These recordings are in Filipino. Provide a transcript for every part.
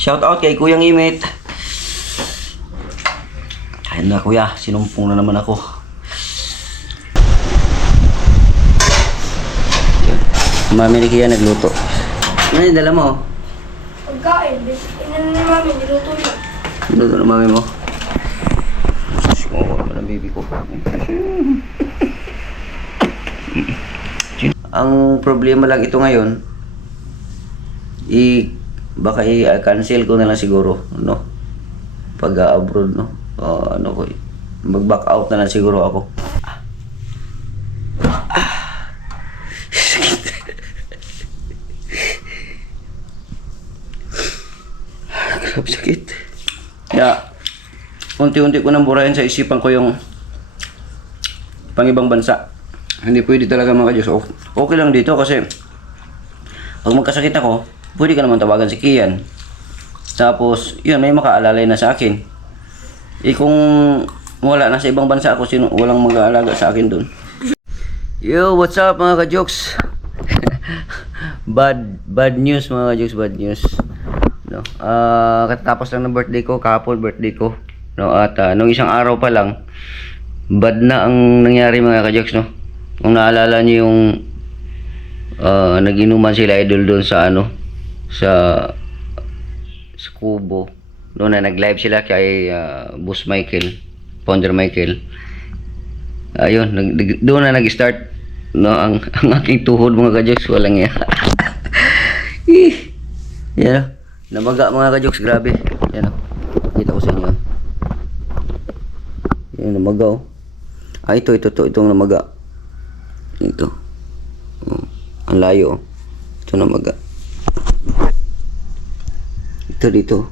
Shout out kay Kuyang Imit. Ayun na kuya, sinumpong na naman ako. Mami ni Kia nagluto. Ano yung dala mo? Pagkain. Inan ni mami, niluto na. Niluto na mami mo? Sumawa na ng baby ko. Ang problema lang ito ngayon, baka i-cancel ko na lang siguro, no? Pag abroad, no? Mag-back out na lang siguro ako. Sakit. Grabe sakit. Kaya, unti-unti ko nang burahin sa isipan ko yung pang-ibang bansa. Hindi pwede talaga mga Diyos. Okay lang dito kasi pag magkasakit ako, pwede ka naman tawagan si Kian. Tapos, yun, may makaalalay na sa akin. Kung wala na sa ibang bansa ako, walang mag-aalaga sa akin dun. Yo, what's up mga ka-jokes? bad news mga ka-jokes, bad news. No, katapos lang ng birthday ko, kahapon birthday ko. No, at nung isang araw pa lang, bad na ang nangyari mga ka-jokes, no. Kung naalala niyo yung nag-inuman sila idol doon sa sa Kubo. Noon na nag-live sila kay Boss Michael, Founder Michael. Ayun, doon na nag-start no ang aking tuhod mga ka-jokes, walang ya. Yan, namaga mga ka-jokes, grabe. Yan, kita ko sa inyo. Yan, namaga. Itong namaga. Ito. Ang layo. Ito namaga. Ito dito.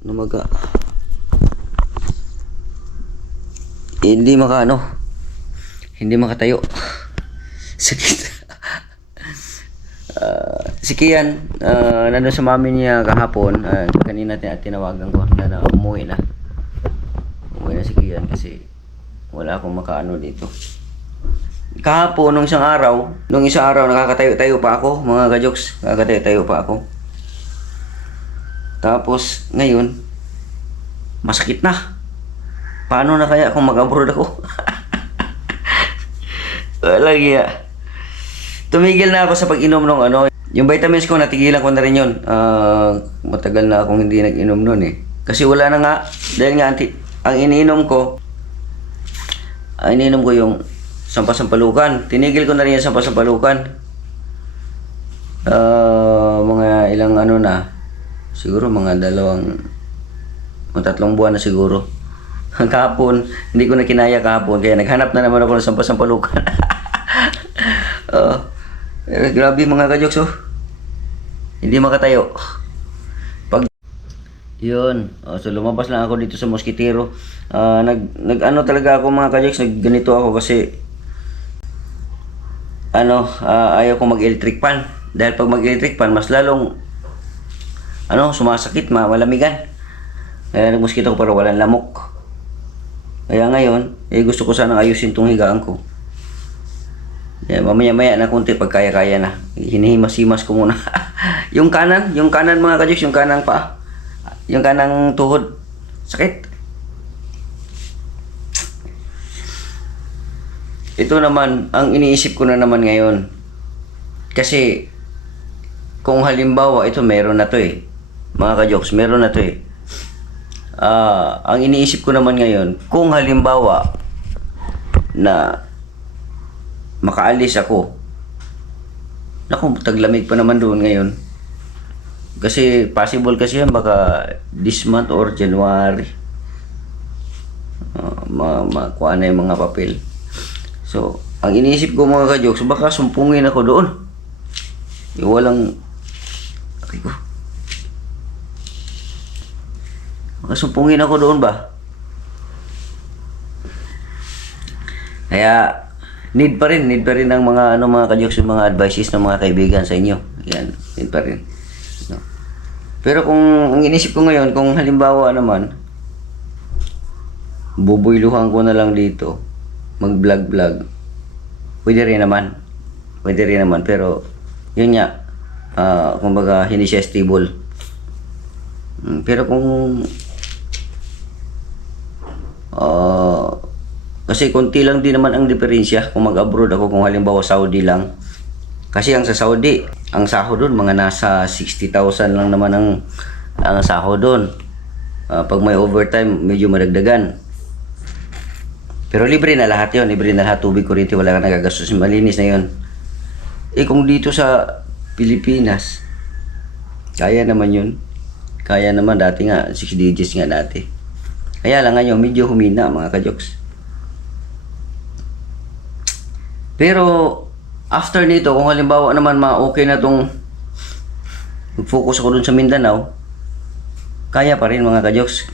Namaga. Hindi hindi makatayo. Sakit. Si Kian, nandun sa mami niya kahapon. Kanina tinawagan ko na umuwi na. Umuwi na si Kian kasi wala akong makaano dito. Kahapon, nung isang araw, nakakatayo-tayo pa ako, mga ka-jokes. Nakakatayo-tayo pa ako. Tapos, ngayon, masakit na. Paano na kaya kung mag-abroad ako? Walang iya. Tumigil na ako sa pag-inom ng yung vitamins ko, natigilan ko na rin yun. Matagal na akong hindi nag-inom nun eh. Kasi wala na nga, dahil nga ang iniinom ko yung sampasampalukan. Tinigil ko na rin yung sampasampalukan. Mga ilang na, siguro mga 3 buwan na siguro. Kahapon, hindi ko na kinaya kahapon, kaya naghanap na naman ako ng sampasampalukan. Grabe mga ka-jokes, hindi makatayo. Yun, so lumabas lang ako dito sa Mosquitero. Talaga ako mga ka-jokes, ganito ako kasi ayaw ko mag-electric fan. Dahil pag mag-electric fan, mas lalong sumasakit, malamigan. Kaya nag-mosquito ko para walang lamok. Kaya ngayon, gusto ko sanang ayusin tong higaan ko. Mamaya-maya na konti pag kaya-kaya na. Hinihimas-himas ko muna. yung kanan mga ka-jokes, yung kanang paa. Yung kanang tuhod. Sakit. Ito naman, ang iniisip ko na naman ngayon. Kasi, kung halimbawa, ito meron na to eh. Mga ka-jokes, meron na to eh. Ang iniisip ko naman ngayon, kung halimbawa, na makaalis ako. Naku, taglamig pa naman doon ngayon. Kasi possible kasi yan baka this month or January. Makuha na yung mga papel. So, ang iniisip ko mga ka-jokes, baka sumpungin ako doon. Walang baka sumpungin ako doon ba? Kaya need pa rin ng mga mga ka-jokes, yung mga advices ng mga kaibigan sa inyo. Yan, need pa rin. No. Pero kung ang inisip ko ngayon, kung halimbawa naman bubuyluhan ko na lang dito, mag-vlog. Pwede rin naman, pero yun nga, kumbaga hindi siya stable. Pero kung kasi konti lang din naman ang diferensya kung mag-abroad ako, kung halimbawa Saudi lang. Kasi ang sa Saudi, ang sahod doon mga nasa 60,000 lang naman ang sahod doon. Pag may overtime, medyo madagdagan. Pero libre na lahat yon, libre na lahat, tubig, kuryente, wala kang nagagastos, malinis na yon. Kung dito sa Pilipinas, kaya naman yun. Kaya naman, dati nga, 6 digits nga dati. Kaya lang ngayon, medyo humina mga kajoks. Pero, after nito, kung halimbawa naman okay na tong mag-focus ako dun sa Mindanao, kaya pa rin mga kajoks,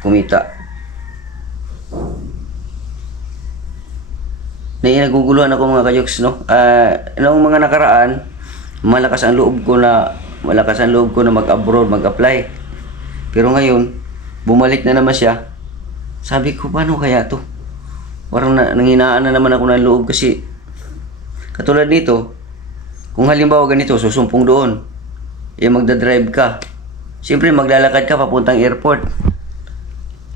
kumita. Naguguluhan ako mga kajoks, no? Noong mga nakaraan, malakas ang loob ko na mag-abroad, mag-apply. Pero ngayon, bumalik na naman siya. Sabi ko, paano kaya to? Parang nanghinaan na naman ako ng loob kasi katulad nito, kung halimbawa ganito, susumpong doon, magdadrive ka. Siyempre, maglalakad ka papuntang airport.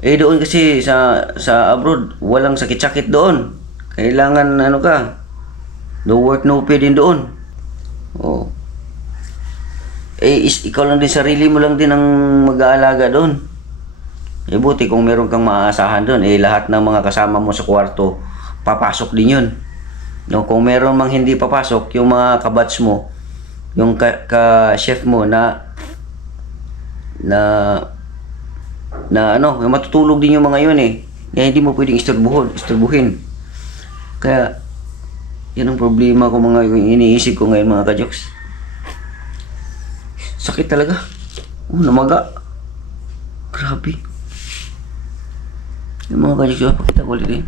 Doon kasi sa abroad, walang sakit-sakit doon. Kailangan no work, no pay din doon. Ikaw lang din, sarili mo lang din ang mag-aalaga doon. Buti kung meron kang maaasahan doon, lahat ng mga kasama mo sa kwarto, papasok din yun. No, kung meron mang hindi papasok, yung mga kabats mo, yung ka-chef mo yung matutulog din yung mga yun Kaya hindi mo pwedeng isturbuhin. Kaya, yan ang problema ko yung iniisip ko ngayon mga kajoks. Sakit talaga. Namaga. Grabe. Yung mga kajoks, pakita ko ulit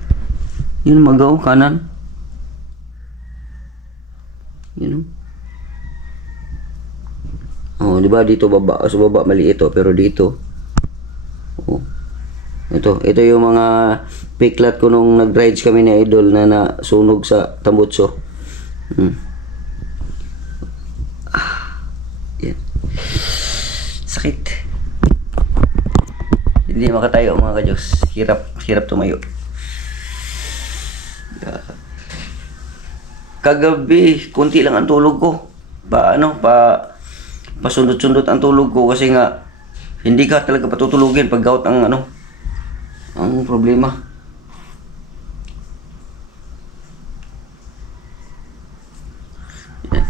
Yun, namaga kanan. Yun di ba dito baba, sa baba maliit pero dito ito yung mga piklat ko nung nag-rides kami ni Idol na nasunog sa Tambutso. Yan. Sakit. Hindi makatayo mga kajoks. Hirap tumayo. Kagabi, konti lang ang tulog ko. Pasundot-sundot ang tulog ko kasi nga hindi ka talaga patutulugin pag gout ang problema. Yan.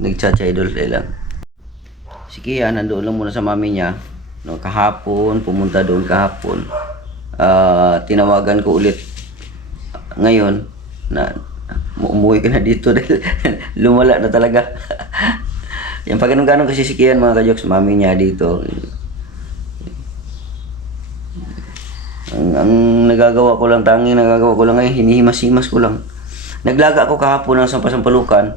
Nag-chat si Idol lang. Si Kia nandoon lang muna sa mami niya. Kahapon, pumunta doon kahapon. Tinawagan ko ulit ngayon na umuwi ka na dito dahil lumala na talaga. Yan, pag ganun kasi si Kian mga kajoks, mami niya dito. Ang nagagawa ko lang ngayon, hinihimas-himas ko lang. Naglaga ako kahapon ng sampasampalukan.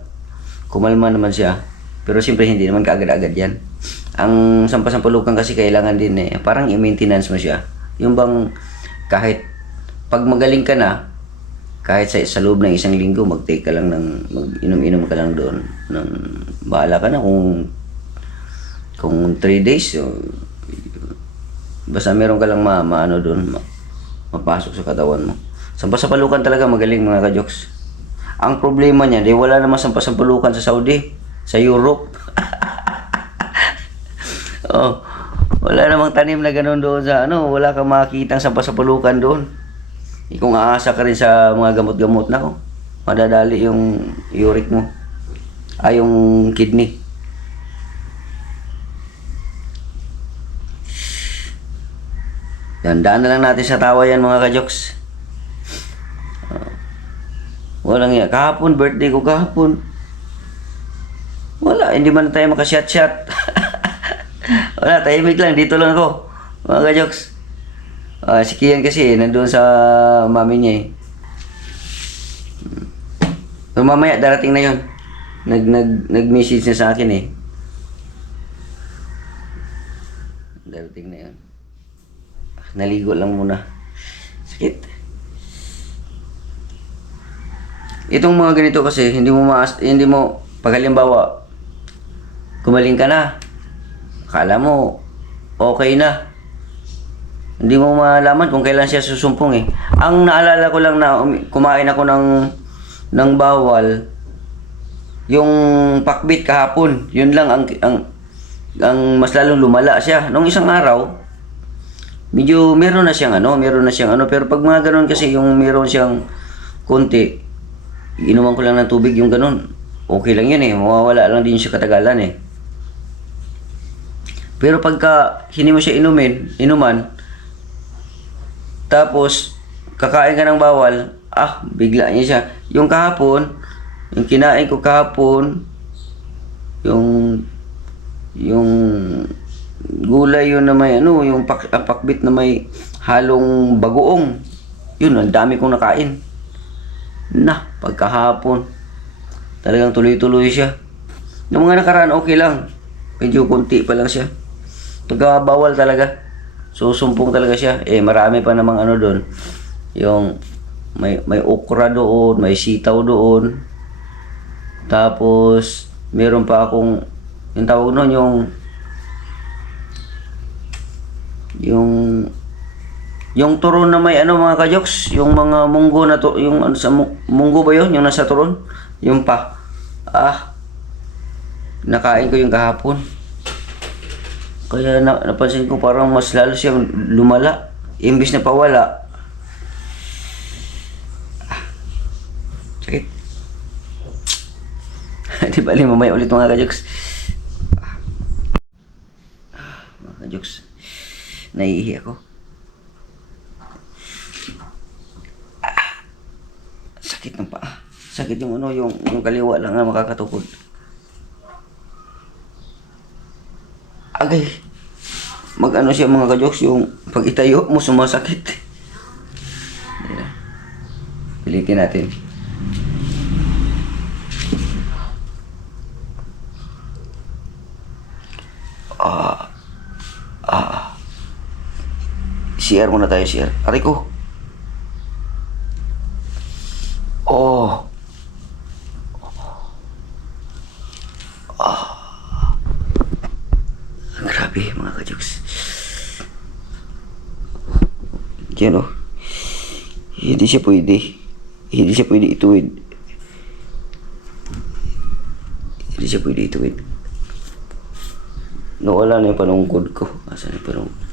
Kumalma naman siya. Pero siyempre hindi naman kaagad-agad yan. Ang sampasampalukan kasi kailangan din parang i-maintenance mo siya. Yung bang kahit pag magaling ka na, kahit sa loob ng 1 linggo, mag-take ka lang mag-inom-inom ka lang doon. Bahala ka na kung 3 days, basta meron ka lang doon, mapasok sa katawan mo. Sampasampalukan talaga magaling mga kajoks. Ang problema niya, wala naman sampasampalukan sa Saudi, sa Europe. Wala namang tanim na ganoon doon sa wala kang makikitang sampasampalukan doon. Kung aasa ka rin sa mga gamot-gamot madadali yung uric mo. Yung kidney. Daan na lang natin sa tawa yan mga kajoks. Walang yan. Kahapon, birthday ko kahapon. Wala, hindi man tayo makashot-shot. Wala, tahimik lang. Dito lang ako. Mga kajoks. Si Kian kasi, nandun sa mami niya So, mamaya, darating na yun. Nag-message niya sa akin Darating na yun. Naligo lang muna. Sakit. Itong mga ganito kasi, hindi mo pag halimbawa, gumaling ka na. Akala mo, okay na. Hindi mo malaman kung kailan siya susumpong eh. Ang naalala ko lang na kumain ako ng bawal, yung pakbit kahapon. Yun lang ang mas lalong lumala siya. Nung isang araw, medyo meron na siyang pero pag mga ganun kasi yung meron siyang konti, inuman ko lang ng tubig yung ganun. Okay lang yun eh, mawawala lang din siya katagalan eh. Pero pagka hindi mo siya inuman, tapos kakain ka ng bawal, bigla niya siya. Yung kahapon, yung kinain ko kahapon, yung gulay yun na may yung pakbit na may halong bagoong. Yun, ang dami kong nakain. Pagkahapon, talagang tuloy-tuloy siya. Yung mga nakaraan, okay lang. Medyo konti pa lang siya. Pagka bawal talaga, susumpong talaga siya. Marami pa namang doon. Yung may okra doon, may sitaw doon. Tapos, meron pa akong, yung tawag noon, yung turon na may mga kajoks, yung mga munggo na to, yung sa munggo ba yun? Yung nasa turon? Yung pa. Nakain ko yung kahapon. Kaya napansin ko parang mas lalo siyang lumala. Imbis na pawala. Sakit. Di ba mamaya ulit mga kajoks? Mga kajoks. Naiihi ako. Sakit ng paa. Sakit yung yung kaliwa lang na makakatukod. Agay. Mag siya mga kajoks, yung pag itayo mo sumasakit. Pilitin natin. CR muna tayo, CR. Aray ko. Grabe mga kajoks. Yan Hindi siya pwede ituwid. Nawala na yung panungkod ko. Asan yung panungkod?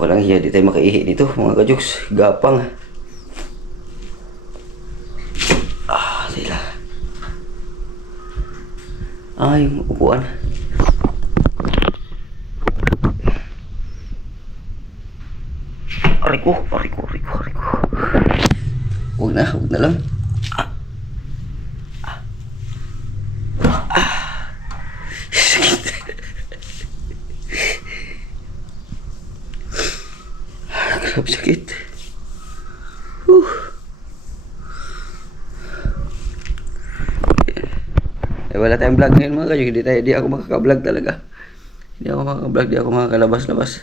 Walang hiya, di tayo makaihi dito mga kajoks. Gapang. Sila. Yung upuan. Aray ko. Huwag na lang. Sakit. Grabe sakit. Wala tayong vlog ngayon mga kayo. Hindi ako makaka-vlog talaga. Hindi ako makakalabas-labas.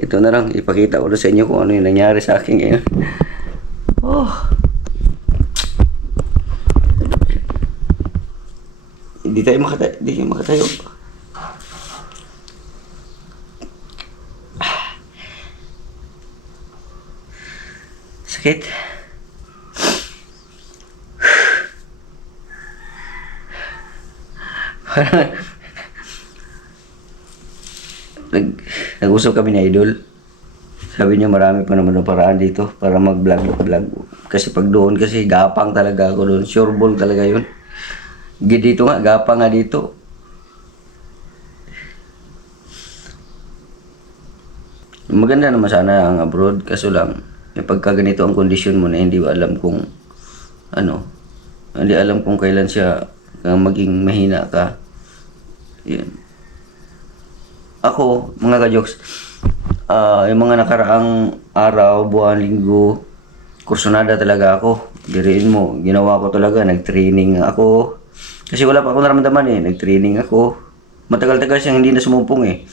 Ito na lang, ipakita ko sa inyo kung ano yung nangyari sa akin ngayon. Hindi tayo makatayo. Sakit. Nag-usap kami ni Idol. Sabi niya marami pa naman ng paraan dito para mag-vlog. Kasi pag doon kasi gapang talaga ako doon. Sure ball talaga yun. Dito nga, gapang nga dito. Maganda naman sana ang abroad. Kaso lang, pagka ganito ang kondisyon mo na hindi alam kung hindi alam kung kailan siya maging mahina ka. Yan. Ako, mga kajoks, yung mga nakaraang araw, buwan, linggo, kursunada talaga ako. Diriin mo, ginawa ko talaga, nag-training ako. Kasi wala pa akong naramdaman nag-training ako. Matagal-tagal siyang hindi na sumumpong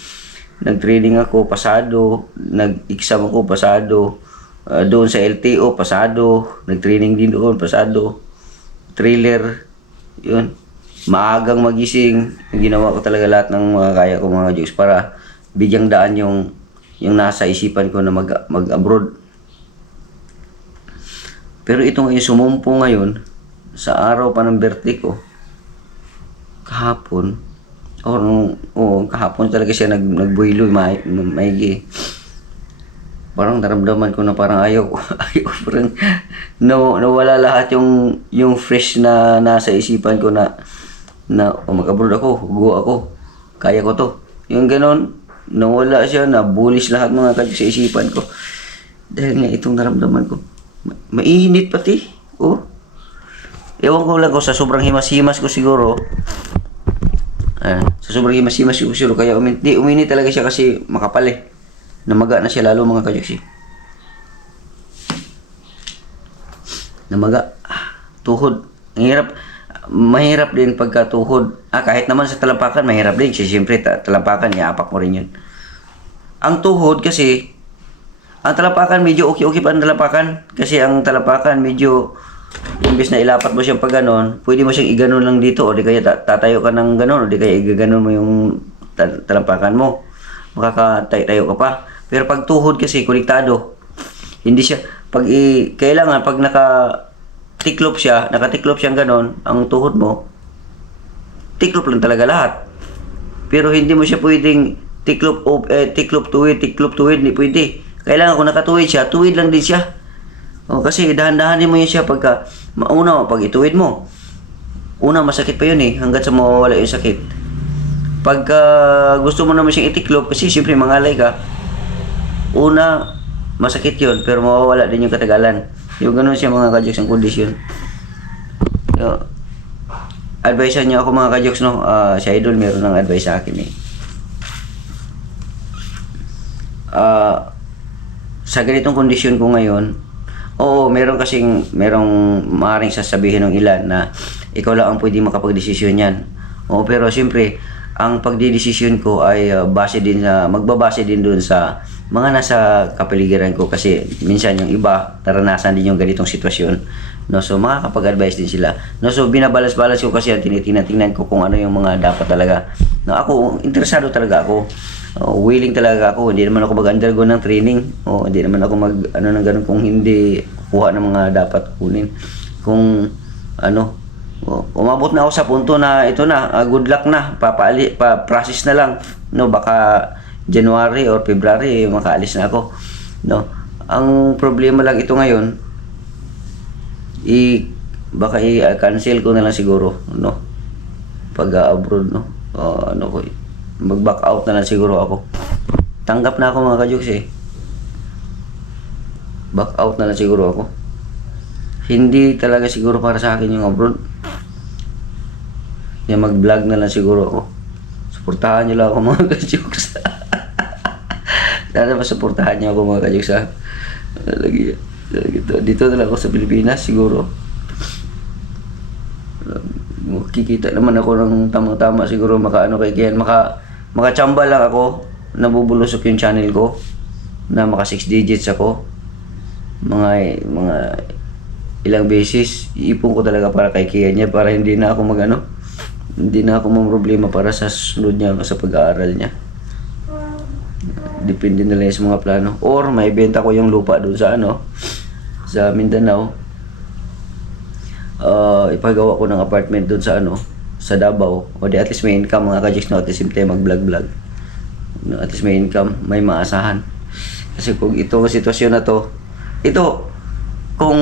Nag-training ako, pasado, nag-exam ako, pasado. Doon sa LTO, pasado. Nag-training din doon, pasado. Trailer, yun. Maagang magising. Ginawa ko talaga lahat ng mga kaya ko mga jokes para bigyang daan yung nasa isipan ko na mag-abroad. Pero ito ngayon, sumumpo ngayon, sa araw pa ng birthday ko, kahapon, kahapon talaga siya nagbuilo, maigi. Parang naramdaman ko na parang ayaw parang nawala lahat yung fresh na nasa isipan ko na mag-abroad ako, go ako, kaya ko to. Yung ganon, nawala siya, nabulis lahat mga kajok sa isipan ko. Dahil nga itong naramdaman ko, mainit pati, Ewan ko lang ko sa sobrang himas-himas ko siguro. Sa sobrang himas-himas ko siguro, kaya uminit talaga siya kasi makapal eh. Namaga na siya lalo mga kajoksi. Namaga. Tuhod. Mahirap din pagka tuhod. Kahit naman sa talampakan, mahirap din. Siyempre, talampakan, iapak mo rin yun. Ang tuhod kasi, ang talampakan medyo okay pa ang talampakan. Kasi ang talampakan medyo, imbes na ilapat mo siyang pag ganon, pwede mo siyang iganon lang dito, o di kaya tatayo ka ng ganon, o di kaya igaganon mo yung talampakan mo. Makakatayo ka pa. Pero pag tuhod kasi, konektado. Hindi siya, kailangan, pag nakatiklop siyang ganon, ang tuhod mo, tiklop lang talaga lahat. Pero hindi mo siya pwedeng tiklop tuwid, hindi pwede. Kailangan kung nakatuwid siya, tuwid lang din siya. Kasi dahan-dahanin mo yun siya pag ituwid mo. Una, masakit pa yun hanggat sa mawawala yung sakit. Pagka gusto mo naman siyang itiklop, kasi siyempre mangalay ka, una, masakit yun, pero mawawala din yung katagalan. Yung ganun siya mga kajoks ang kondisyon. Advice niya ako mga kajoks, no? Si Idol meron ng advice sa akin sa ganitong kondisyon ko ngayon, merong maaaring sasabihin ng ilan na ikaw lang ang pwede makapag-desisyon yan. Pero siyempre, ang pagdidesisyon ko ay magbabase din doon sa mga nasa kapaligiran ko, kasi minsan yung iba naranasan din yung ganitong sitwasyon, no? So makakapag-advise din sila, no? So binabalas-balas ko kasi tinitingnan ko kung ano yung mga dapat talaga, no? Ako interesado talaga ako, willing talaga ako, hindi naman ako mag-undergo ng training, hindi naman ako ng ganun kung hindi kuha ng mga dapat kunin. Kung umabot na ako sa punto na ito na, good luck na, process na lang, no? Baka January or February makaalis na ako, no? Ang problema lang ito ngayon, baka i-cancel ko na lang siguro, no? Pag-abroad, no? Mag-back out na lang siguro ako. Tanggap na ako mga kajoks back out na lang siguro ako. Hindi talaga siguro para sa akin yung abroad. Mag-vlog na lang siguro ako. Suportahan nyo lang ako mga kajoks. Sana masuportahan niyo ako mga kajoks dito na lang ako sa Pilipinas siguro. Kikita naman ako ng tamang-tama siguro, makaano kay Kian, makachamba lang ako, nabubulusok yung channel ko na maka 6 digits ako, mga ilang beses iipon ko talaga para kay Kian niya, para hindi na ako hindi na ako problema para sa sunod niya sa pag-aaral niya. Depende na lang sa mga plano, or may benta ko yung lupa doon sa Mindanao, ipagawa ko ng apartment doon sa Davao, o di at least may income mga kajoks, no? At the same time mag-vlog, no? At least may income, may maasahan. Kasi kung itong sitwasyon na to, kung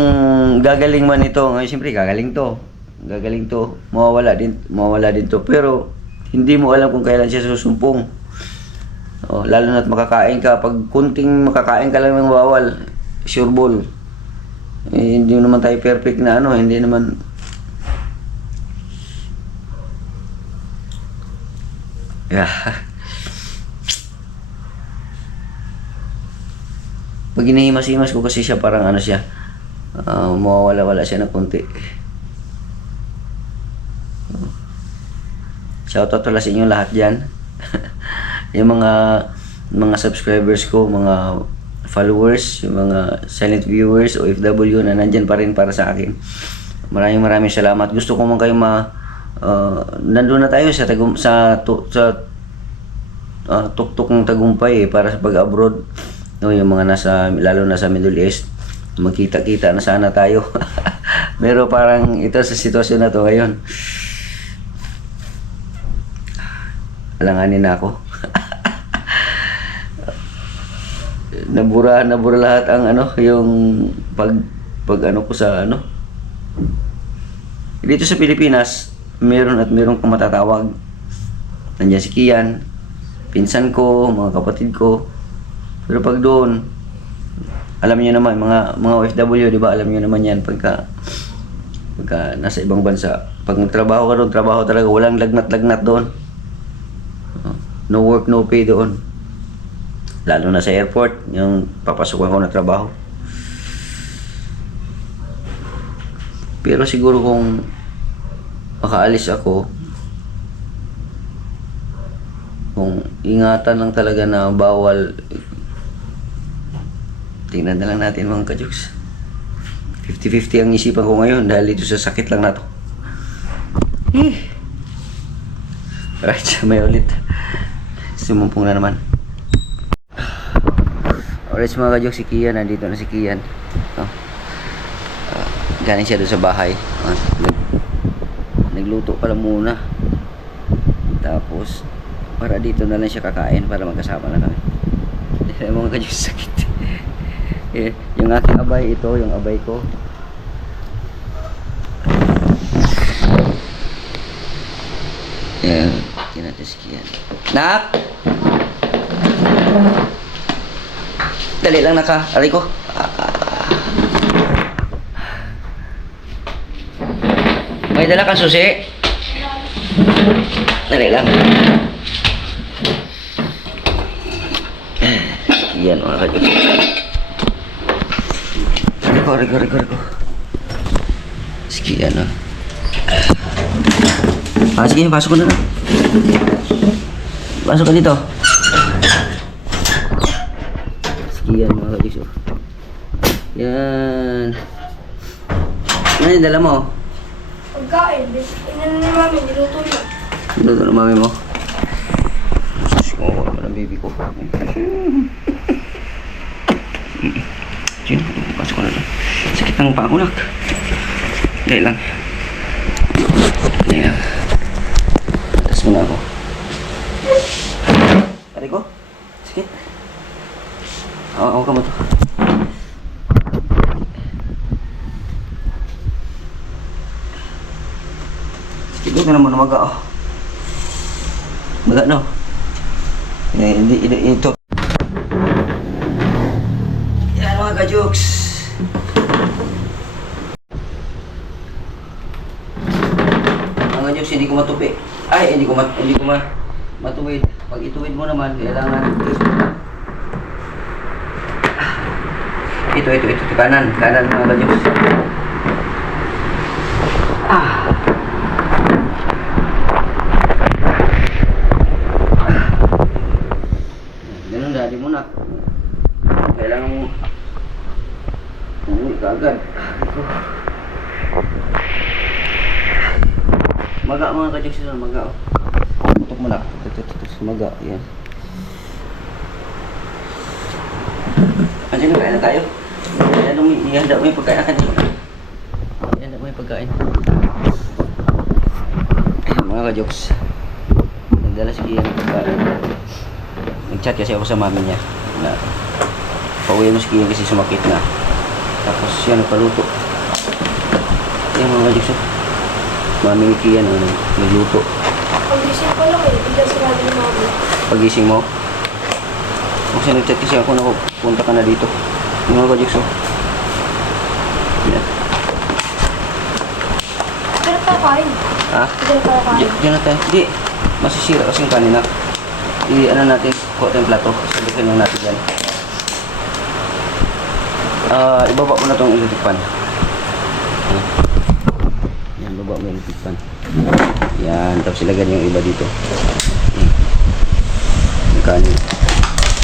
gagaling man ito ngayon, siyempre gagaling to, mawawala din to, pero hindi mo alam kung kailan siya susumpong. Lalo na't makakain ka, pag kunting makakain ka lang ng bawal, sure ball. Hindi naman tayo perfect na hindi naman. Pag hinihimas-himas ko kasi siya, parang siya, mawawala siya ng konti. Shoutout pala sa inyo lahat dyan. Yung mga subscribers ko, mga followers, yung mga silent viewers, OFW na nandyan pa rin para sa akin. Maraming salamat. Gusto ko man kayo nandun na tayo sa tuktok ng tagumpay para sa pag-abroad. No, yung mga lalo na sa Middle East, magkita-kita na sana tayo. Pero parang ito sa sitwasyon na to ngayon, alanganin na ako. nabura lahat ang yung pag ko sa dito sa Pilipinas, merong kang matatawag. Nandiyan si Kian, pinsan ko, mga kapatid ko. Pero pag doon, alam niyo naman, mga OFW, di ba? Alam niyo naman yan pagka nasa ibang bansa. Pag nagtrabaho ka doon, trabaho talaga, walang lagnat-lagnat doon. No work, no pay doon. Lalo na sa airport, yung papasukan ko na trabaho. Pero siguro kung makaalis ako, kung ingatan lang talaga na bawal, tingnan na lang natin mga kajuks. 50-50 ang isipan ko ngayon dahil dito sa sakit lang na to. Right, may ulit. Sumumpong na naman. Alright mga kajuks, si Kian, nandito na si Kian. Galing siya doon sa bahay. Nagluto pala muna. Tapos para dito na lang siya kakain para magkasama na kami. Mga kajuks, sakit. Yung aking abay, ito yung abay ko. Yan, natin si Kian. Nak! Dali lang naka, aray ko. May dala kang susi? Dali lang. Yan mga kajuks. Aray ko. Sige, sige, pasok ko na. Pasok ka dito. Sige, yan mga kajuks. Yan. Ano yung dala mo? Pagkain, inan ni mami, niluto na. Niluto na mami mo? Oo, ito ng baby ko. Sino? Pasok ko na lang. Sakit ng paa ko, nak. Dahil lang. Ayan. Atas mo na ako. Aray ko? Sakit. Awa ka mo to. Sakit doon ka naman na maga, oh. Maga, no? Hindi, ito. Yan mga kajuks. Mga kajuks, hindi ko matupi. Ay, hindi ko matuwid. Pag ituwid mo naman, kailangan ito, kanan mga kajuks. Ganun dali mo na. Kailangan mo umuwi ka agad. Maga mga kajuks sila, maga. Tutok mo na. Tutok maga. Yan. Andiyan na, kaya na tayo. Ihanda mo yung pagkain kanina. Ihanda mo yung pagkain. Mga kajuks, nagdala si Kian ng pagkain. Nag-chat kasi ako sa mami niya na pauwi mo si Kian kasi sumakit na. Tapos siya nagpaluto. Yan mga kajuks, mami ni Kian nagluto. Pag-isip ko lang bigla sinabi ni mami. Pagising mo? Kasi nag-chat kasi ako na punta ka na dito. Mga kajuks, yan. Pero kakain. Ha? Pero kakain. Diyan na tayo. Hindi. Masisira kasi yung kanina. Ano natin, kuha tayong plato. Sabihin lang natin yan. Ibaba mo na itong electric pan. Yan, baba mo yung electric pan. Yan, tapos ilagay yung iba dito. Yung kanin.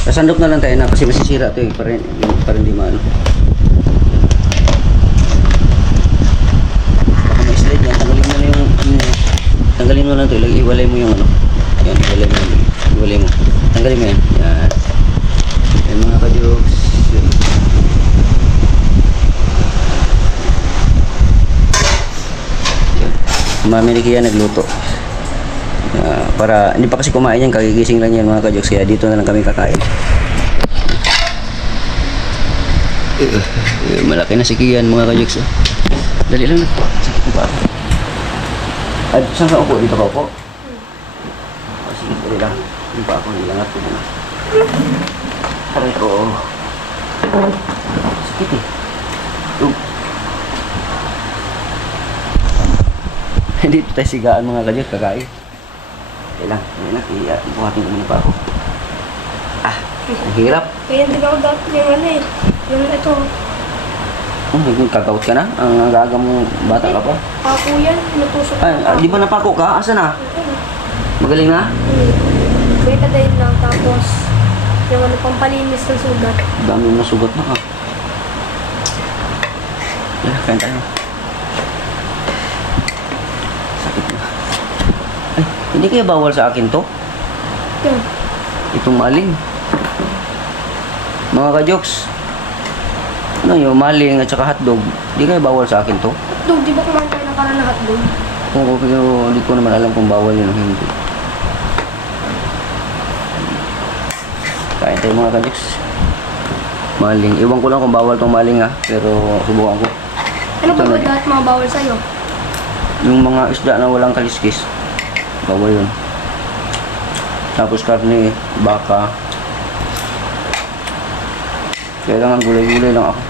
Sasandok na lang tayo na kasi masisira ito eh. Para hindi maano. Baka ma-slide yan. Tanggalin mo na yung... Tanggalin mo na ito. Iwalay mo yung ano. Yan, iwalay mo. Iwalay mo. Tanggalin mo yan. Yan. Yan mga ka-jokes. Mami ni Kia nagluto. Para hindi pa kasi kumain yan, kagigising lang yan mga ka-jokes, kaya dito na lang kami kakain. Malaki na si Kian mga ka-jokes. Dali lang na. Sakit ko pa ako. Ay, saan ka upo? Dito ka upo? Sige, dali lang. Hindi pa ako, nilangat ko muna. Aray ko. Sakit eh. Dito tayo sigaan mga ka-jokes, kakain. Kailang, buhatin ko muna pa ako. Ang hirap. Kaya hindi ako dati yung ano eh. Yung ito. Kagawat ka na? Ang agaga mo, bata ka pa? Pako yan. Natusok Ay, di ba napako ka? Asa na? Magaling na? Betadine lang. Tapos, yung ano, pampalinis ng sugat. Dami mo sugat na ka. Yan, kain tayo. Sakit na. Ay, hindi kaya bawal sa akin to? Yan. Itong maling. Mga ka-jokes. Ano yung maling at saka hotdog? Hindi kaya bawal sa akin to? Hotdog, di ba kumain tayo ng karang na hotdog? Oo, pero hindi ko naman alam kung bawal yun o hindi. Kain tayo mga ka-jokes. Maling. Iwan ko lang kung bawal tong maling ha. Pero subukan ko. Ano ba ba lahat mga bawal sa'yo? Yung mga isda na walang kaliskis. Bawal yun. Tapos karne, baka. Kailangan gulay-gulay lang ako.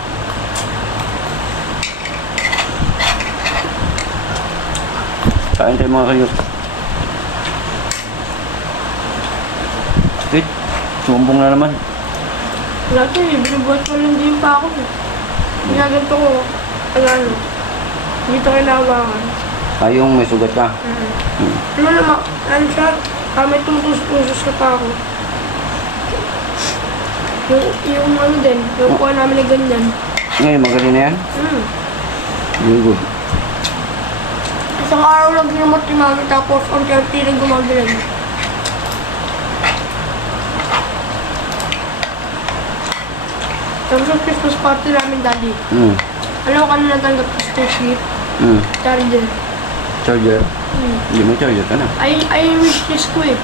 Kain tayo mga kayo. Sakit. Sumbong na naman. Wala ito eh. Binubuhat ko lang din pa ako eh. Ginaganto ko. Ano. Dito kailangan. Yung may sugat ka. Ano naman, ano siya, may tumutusok-tusok ka pa ako. Yung ano din, yung kuha namin na ganyan. Ngayon, magaling na yan? Very good. Isang araw lang ginamot ni Mami, tapos unti-unti lang gumagaling. Tapos yung Christmas party namin, Daddy. Alam mo kanina natanggap ko sa sheet, charger. Charger? Hindi may charger ka na. Ay yung wishlist ko eh.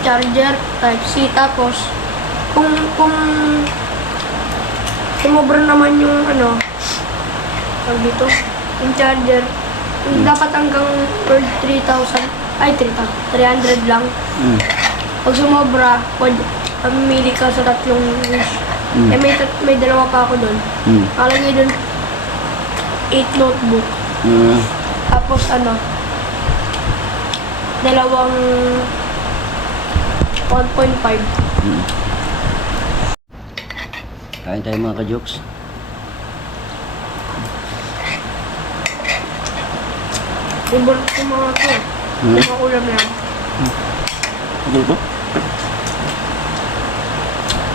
Charger, Type-C, tapos kung sumobra naman yung ano, tawag dito, yung charger, yung dapat hanggang worth 300 lang. Pag sumobra, pamili ka sa tatlong wish. Eh may dalawa pa ako doon. Nakalagay doon 8 notebook. Tapos ano, dalawang 1.5. Kain tayo mga ka-jokes. Favorite ko mga to. Mga ulam lang. Dito?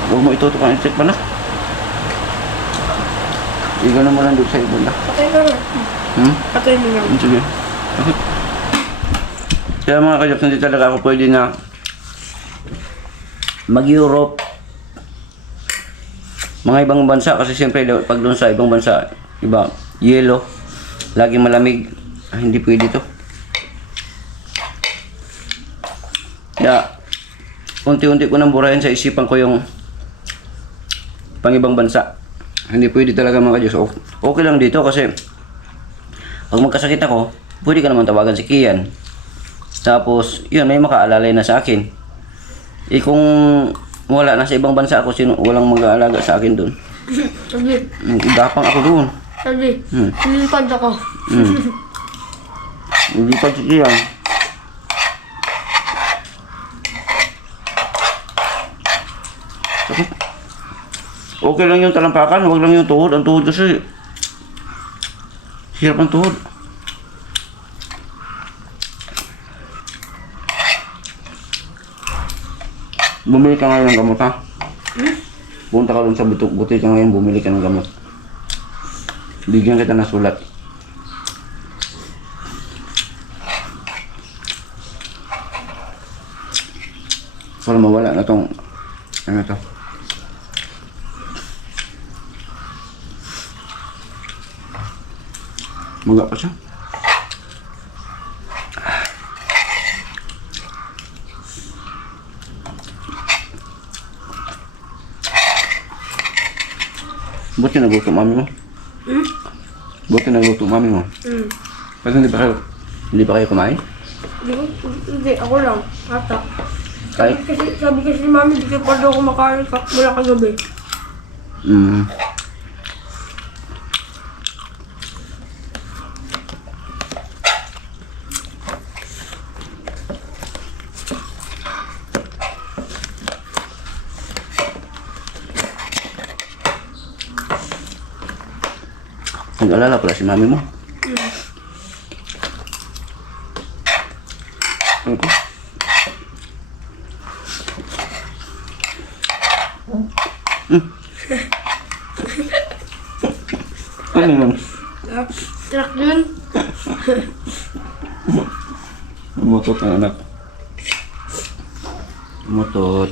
Huwag mo itutok ang isip pa na. Igano mo lang doon sa ibon na. Patay ka na. Patay mo lang. Sige. Okay. Kaya mga ka-jokes, hindi talaga ako pwede na mag-Europe, mga ibang bansa, kasi siyempre pag doon sa ibang bansa, iba, yelo, laging malamig, hindi pwede to. Kaya unti-unti ko nang burahin sa isipan ko yung pang ibang bansa. Hindi pwede talaga mga ka-Diyos. Okay lang dito kasi pag magkasakit ako, pwede ka naman tawagan si Kian. Tapos yun, may makaalalay na sa akin. Kung wala na sa ibang bansa ako, walang mag-aalaga sa akin doon. Sabi. Gapang ako doon. Sabi. Lilipad ako. Lilipad si Kian. Okay lang yung talampakan, huwag lang yung tuhod. Ang tuhod kasi hirap ang tuhod. Bumili ka ngayon ng gamot, ha? Hmm? Punta ka dun sa butika ngayon, bumili ka ng gamot. Bigyan kita ng sulat. Para mawala na tong ano to. Maga pa siya. Buti nagluto mami mo. Hmm? Buti nagluto mami mo. Hmm. Kasi hindi pa kayo kumain? Hindi, ako lang. Ata. Kahit? Sabi kasi ni mami, di pa daw kumakain mula kagabi. Mm. Nag-alala pala si mami mo. Ano ko? Ano yun? Truck yun. Umutot ang anak. Umutot.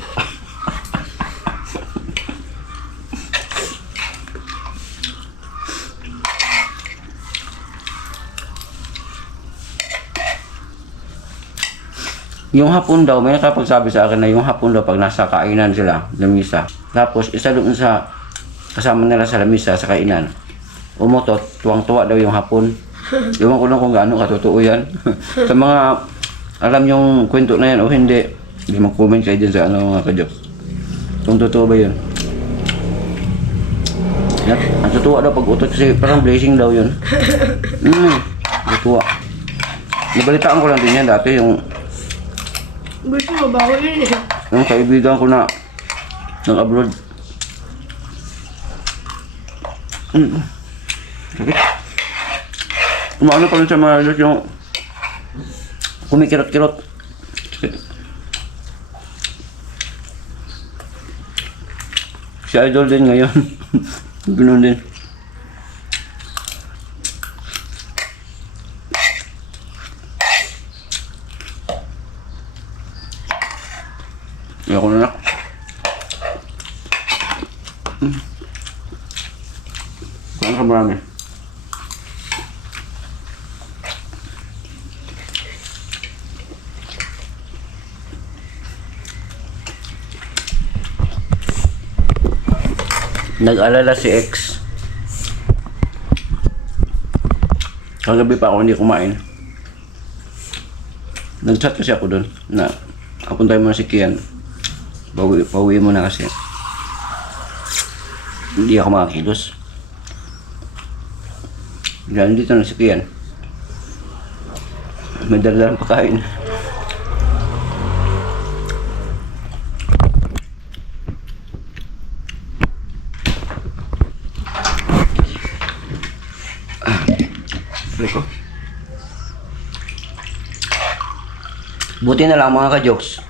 Yung hapon daw, may nakapagsabi sa akin na yung hapon daw pag nasa kainan sila, lamisa. Tapos isa doon sa kasama nila sa lamisa, sa kainan. Umutot, tuwang-tuwa daw yung hapon. Ewan ko lang kung gaano katotoo yan. Sa mga alam yung kwento na yan o hindi, hindi mag-comment kayo dyan sa ano mga kadyok. Kung totoo ba yun. Yan, ang tutuwa daw pag utot kasi parang blessing daw yun. Tutuwa. Nabalitaan ko lang din yan dati yung Gusto mo, bago yun eh. yung kaibigan ko na nag-abroad. Sakit. Kumano pa rin sa mga halos yung kumikirot-kirot. Sakit. Si Idol din ngayon. Ganoon din. Ayoko na nak. Kuhaan ka marami. Nag-alala si X. Kagabi pa ako hindi kumain. Nag-chat kasi ako doon na kapuntay mo na si Kian. Pauwi mo na kasi. Hindi ako makakilos. Dahil dito na si Kian. May dala-dalang pagkain. Ko. Buti na lang mga ka-jokes.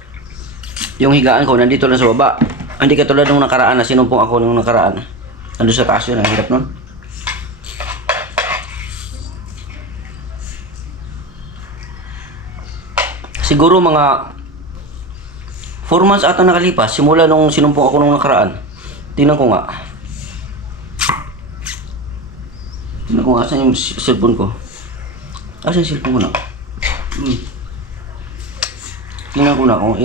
Yung higaan ko nandito lang sa baba. Hindi katulad nung nakaraan na sinumpong ako nung nakaraan. Nandun sa taas yun, ang hirap nun. Siguro mga 4 months ata nakalipas simula nung sinumpong ako nung nakaraan. Tingnan ko nga. Tingnan ko nga asan yung cellphone ko. Asan yung cellphone ko na? Tingnan ko na kung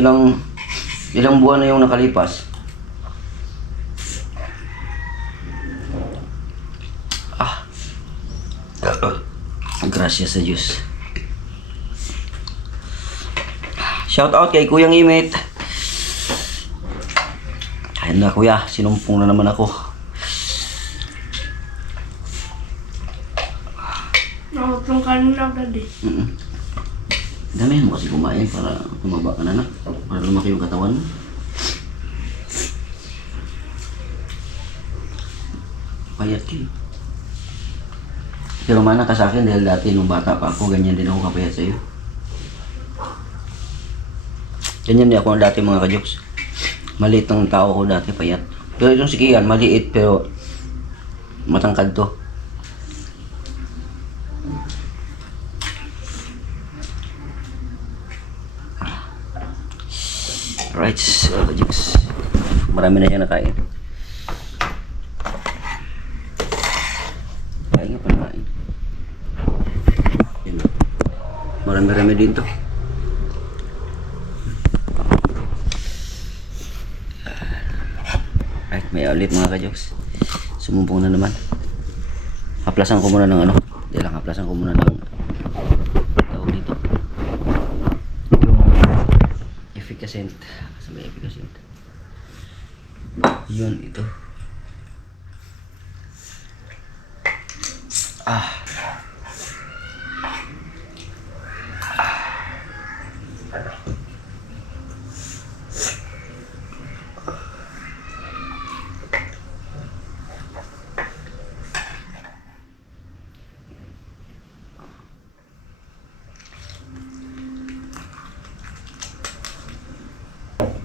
ilang buwan na yung nakalipas. Gracias sa Diyos. Shout out kay Kuyang Imit. Ayun na kuya, sinumpong na naman ako. Nakapong kanin lang dali. Damihan mo kasi kumain para tumaba ka na, para lumaki yung katawan mo. Payat ka. Pero mana ka sa akin dahil dati nung bata pa ako, ganyan din ako kapayat sa'yo. Ganyan din ako dati mga ka-jokes. Maliit ng tao ko dati, payat. Pero itong si Kian, maliit pero matangkad to. Right, Jigs. Marami na siya nakain. Kain nga pala kain. Yan. Marami-rami din to. Right, may ulit mga kajoks. Sumumpong na naman. Haplasan ko muna ng ano. Hindi lang, haplasan ko muna ng tawag dito. Yung efficacent. Sabi efficacent. Yun, ito.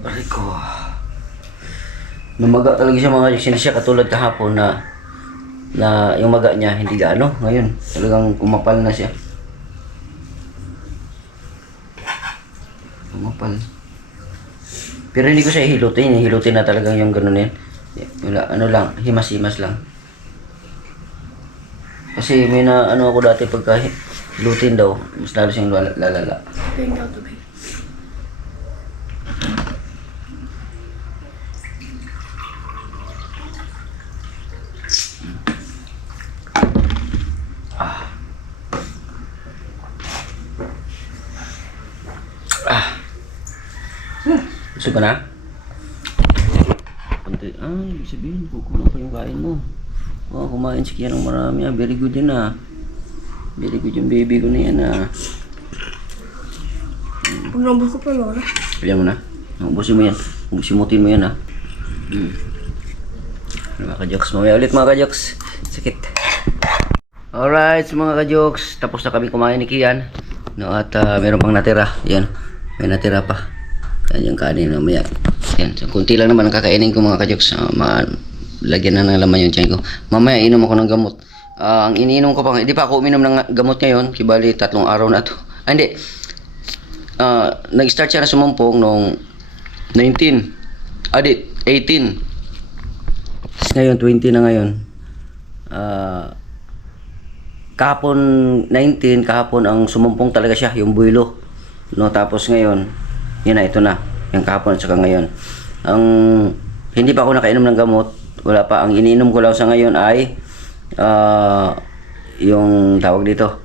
Aray ko. Namaga talaga siya mga Jackson siya katulad kahapon na yung maga niya hindi gaano. Ngayon talagang kumapal na siya. Kumapal. Pero hindi ko siya hilutin. Hilutin na talagang yung gano'n yan. Wala, ano lang, himas-himas lang. Kasi may na ano ako dati pagka hilutin daw, mas lalo siyang lalala. Tingin daw to, babe. Gusto ka na? Konti. Ibig sabihin, kukulang pa yung kain mo. Oh, kumain si Kian ng marami. Very good yun ah. Very good yung baby ko na yan ah. Pag nabos ko pa, Lola. Kaya mo na. Ubusin mo yan. Ubusimutin mo yan ah. Mga kajoks. Mamaya ulit mga kajoks. Sakit. Alright mga kajoks. Tapos na kami kumain ni Kian. No, at meron pang natira. Yan. May natira pa. Yan yung kanin mamaya. Yan. So, kunti lang naman ang kakainin ko mga kajoks. Lagyan na ng laman yung tiyan ko. Mamaya inom ako ng gamot. Ang iniinom ko pa. Hindi pa ako uminom ng gamot ngayon. Kibali 3 araw na to. Hindi. Nag-start siya na sumumpong noong 19. 18. Tapos ngayon 20 na ngayon. Kahapon 19, kahapon ang sumumpong talaga siya, yung buwilo. No, tapos ngayon, yun na, ito na. Yung kahapon at saka ngayon. Hindi pa ako nakainom ng gamot. Wala pa. Ang iniinom ko lang sa ngayon ay yung tawag dito.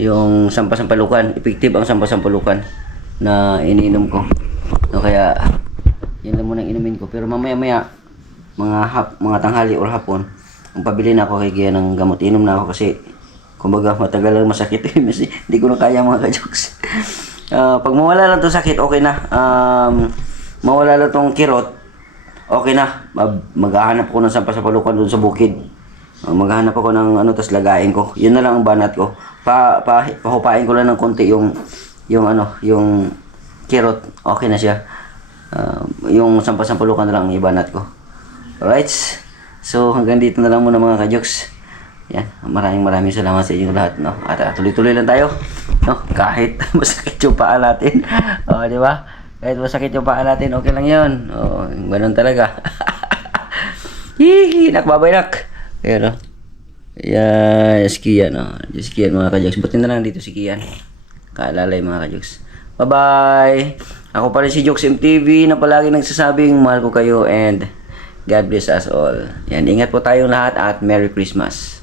Yung sampasampalukan. Effective ang sampasampalukan na iniinom ko. No, kaya, yan lang muna ang inumin ko. Pero mamaya-maya, mga tanghali or hapon, ang pabili na ako kay Gia ng gamot. Inom na ako kasi kumbaga matagal lang masakit. Hindi ko na kaya mga ka-jokes. Pag mawala lang itong sakit, okay na. Mawala lang itong kirot, okay na. Maghahanap ako ng sampasampalukan doon sa bukid. Maghahanap ako ng ano, tas lagain ko. Yun na lang ang banat ko. Pahupain ko lang ng konti yung kirot. Okay na siya. Yung sampasampalukan na lang ang ibanat ko. Alright. So hanggang dito na lang muna mga ka-jokes. Yan, maraming salamat sa inyo lahat, no? At tuloy-tuloy lang tayo, no? Kahit masakit yung paa natin. Di ba? Kahit masakit yung paa natin, okay lang 'yon. Ganun talaga. Hihi, nakbabay nak. Ayan, no? Yan, si Kian, no? Si Kian, mga ka-jokes. Buti na lang dito si Kian. Kaalalay, mga ka-jokes. Bye-bye! Ako pa rin si Jokes MTV na palagi nagsasabing mahal ko kayo and God bless us all. Yan, ingat po tayong lahat at Merry Christmas.